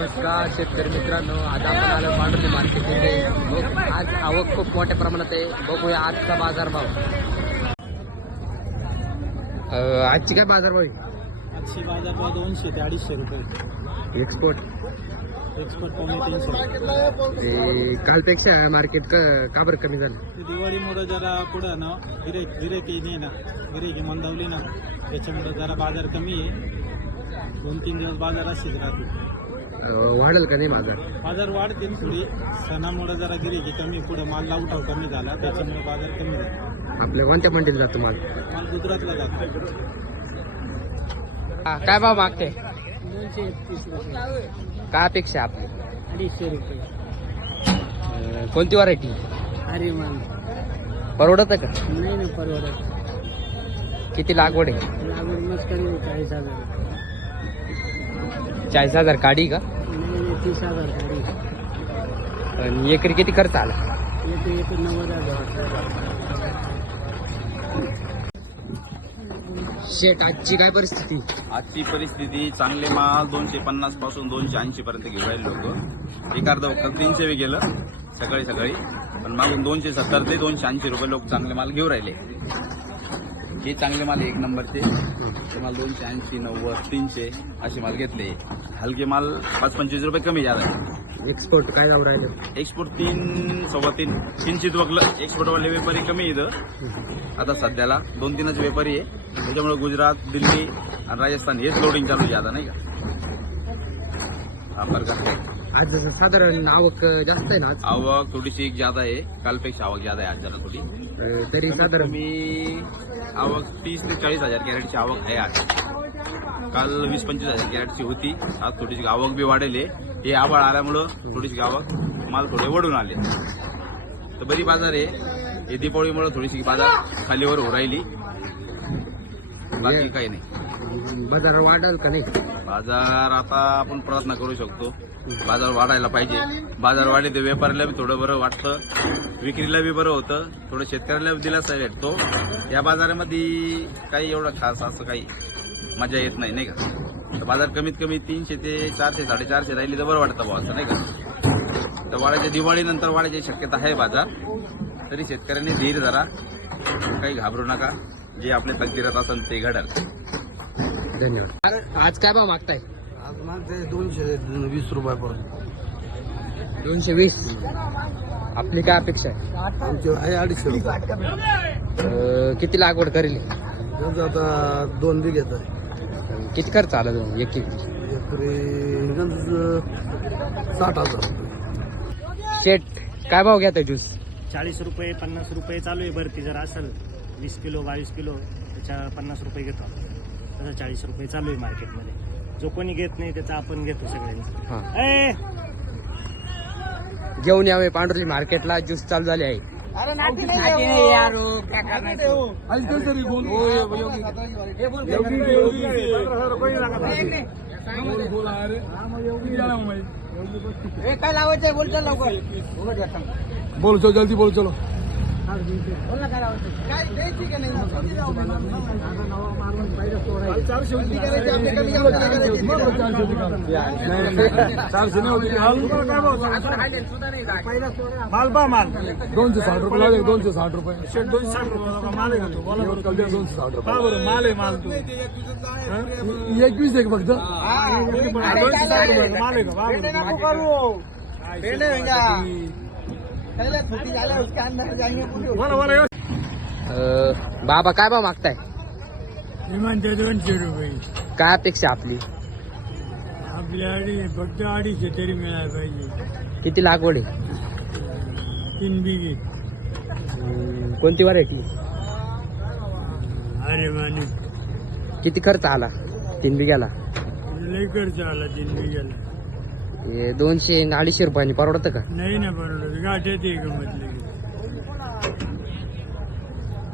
नमस्कार शेतकरी मित्रांनो आज आपण आलो पांढरी मार्केट इथे आज आवक खूप मोठ्या प्रमाणात आहे. बघूया आजचा बाजारभाव. अं, आजची काय बाजारभाव आहे? आठशे बाजारभाव दोनशे ते अडीचशे रुपये. एक्सपोर्ट एक्सपोर्ट पावणे तीनशे. ते कालपेक्षा मार्केट क का बरं कमी झालं? ते दिवाळीमुळं जरा पुढं ना गिरेक गिरेकी नाही ना गिरेकी मंदावली ना त्याच्यामुळं जरा बाजार कमी आहे. दोन तीन दिवस बाजार असेच राहते वाढेल का नाही बाजार? बाजार वाढतील थोडी. सणामुळं जरा गिरेकी कमी पुढं माल लावठाव कमी झाला त्याच्यामुळे बाजार कमी झाला. आपल्या कोणत्या मंडीत जातो माल? माल गुजरातला जातो. हा, काय भाव मागते? दोनशे एकतीस रुपये. काय अपेक्षा आहे आपली? अडीचशे रुपये. अं, कोणती व्हरायटी अरे मान. परवडत का? नाही ना परवडत. किती लागवड आहे? लागवड मस्करी चाळीस हजार चाळीस हजार काढी का? नाही तीस हजार गाडी. आणि एकरी किती खर्च आला? शेट आजची काय परिस्थिती? आजची परिस्थिती चांगले माल दोनशे पन्नासपासून दोनशे ऐंशी पर्यंत घेऊन राहिले लोक. एक अर्धा वक्त तीनशे बी गेलं सकाळी सकाळी. पण मागून दोनशे सत्तर ते दोनशे ऐंशी रुपये लोक चांगले माल घेऊन राहिले. हे चांगले माल एक नंबरचे ते माल दोनशे ऐंशी नव्वद तीनशे असे माल घेतले. हलके माल पाच पंचवीस रुपये कमी झाला एक्सपोर्ट काय जाऊ राहिलं? एक्सपोर्ट तीन सव्वा तीन. तीनशेच वगलं एक्सपोर्टवाले व्यापारी कमी इथं. आता सध्याला दोन तीनच व्यापारी आहे. त्याच्यामुळे गुजरात दिल्ली आणि राजस्थान हेच लोडिंग चालू आहे आता नाही का? हा फरक आहे. आज साधारण आवक जास्त आहे ना आज? आवक थोडीशी ज्यादा आहे. कालपेक्षा आवक ज्यादा आहे आज जरा थोडी. अं, तरी साधारण कमी आवक तीस ते चाळीस हजार कॅरेटची आवक आहे आज. काल वीस पंचवीस हजार कॅरेटची होती. आज थोडीशी आवक बी वाढेल आहे. हे आबाळ आल्यामुळं थोडीशी आवक माल थोडे वडून आले. तर बरी बाजार आहे. हे दीपावळीमुळे थोडीशी बाजार खालीवर हो राहिली. बाकी काही नाही. बाजार वाढाल का नाही? बाजार आता आपण प्रयत्न करू शकतो. बाजार वाढायला पाहिजे. बाजार वाढले ते व्यापाऱ्याला बी थोडं बरं वाटतं. विक्रीला बी बरं होतं. थोडं शेतकऱ्याला बी दिलासा भेटतो. या बाजारामध्ये काही एवढं खास असं काही मजा येत नाही नाही का? तर बाजार कमीत कमी तीनशे ते चारशे साडेचारशे राहिली तर बरं वाटतं भाऊ असं नाही का? तर वाढायच्या दिवाळीनंतर वाढायची शक्यता आहे बाजार. तरी शेतकऱ्यांनी धीर धरा. काही घाबरू नका. जे आपल्या तकदीरात असेल ते घडल. धन्यवाद. आज काय भाव मागताय? आज मागते दोनशे वीस रुपयापर्यंत दोनशे वीस. आपली काय अपेक्षा आहे? आमचे आहे अडीचशे रुपये. अं, किती लागवड करेल? त्याचं आता दोन बी घेत आहे किती खर्च आला दोन? एक एक. एकरी साठ हजार रुपये. शेट काय भाव घेताय ज्यूस? चाळीस रुपये पन्नास रुपये चालू आहे. भरती जर असेल वीस किलो बावीस किलो त्याच्या पन्नास रुपये घेतो तसं चाळीस रुपये चालू आहे मार्केटमध्ये. जो कोणी घेत नाही त्याचा आपण घेतो सगळ्यांचा हा. ए! घेऊन यावे पांढरुली मार्केटला ज्यूस चालू झाले आहे. बोल चलो जल्दी बोल चलो. माल बा माल दोनशे साठ रुपये लागेल दोनशे साठ रुपये दोनशे साठ रुपये माल आहे तो बोला. दोनशे साठ रुपये माल आहे माल तू एकवीस एक फक्त दोनशे साठ रुपये माल आहे का. बोला बोला अं, बाबा काय भाव मागताय? विमानचे दोनशे रुपये. काय अपेक्षा आपली? आपल्या अडीच फक्त अडीचशे तरी मिळायला पाहिजे. किती लागवड आहे? तीन बिघे. अं, कोणती व्हरायटी अरे माने. किती खर्च आला? तीन बिघ्याला? लई खर्च आला तीन बिघ्याला. हे दोनशे आणि अडीचशे रुपयांनी परवडतं का? नाही ना बरोबर गाठ येते गमत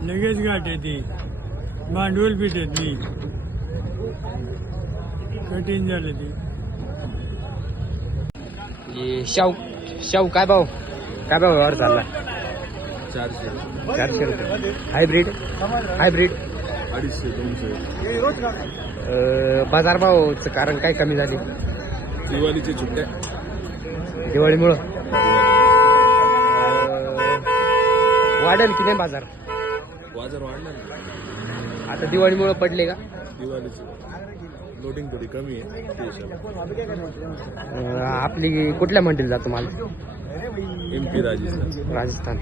लगेच लगेच गाठ येते. भांडवल पिटत नाही. कठीण झालं ते. हे शाहू शाहू काय भाव? काय भाव व्यवहार चालला? चारशे. चारशे रुपये. हायब्रिड हायब्रिड अडीचशे दोनशे. बाजारभावाचं कारण काय कमी झाले? दिवाळीची सुट्ट्या. दिवाळीमुळं? वाढेल की नाही बाजार? बाजार वाढला ना. आता दिवाळीमुळं पडले का? दिवाळीची लोडिंग थोडी कमी आहे. त्या हिशोबाने. अं, आपली कुठल्या मंडीला जातो माल? M P Rajasthan Rajasthan.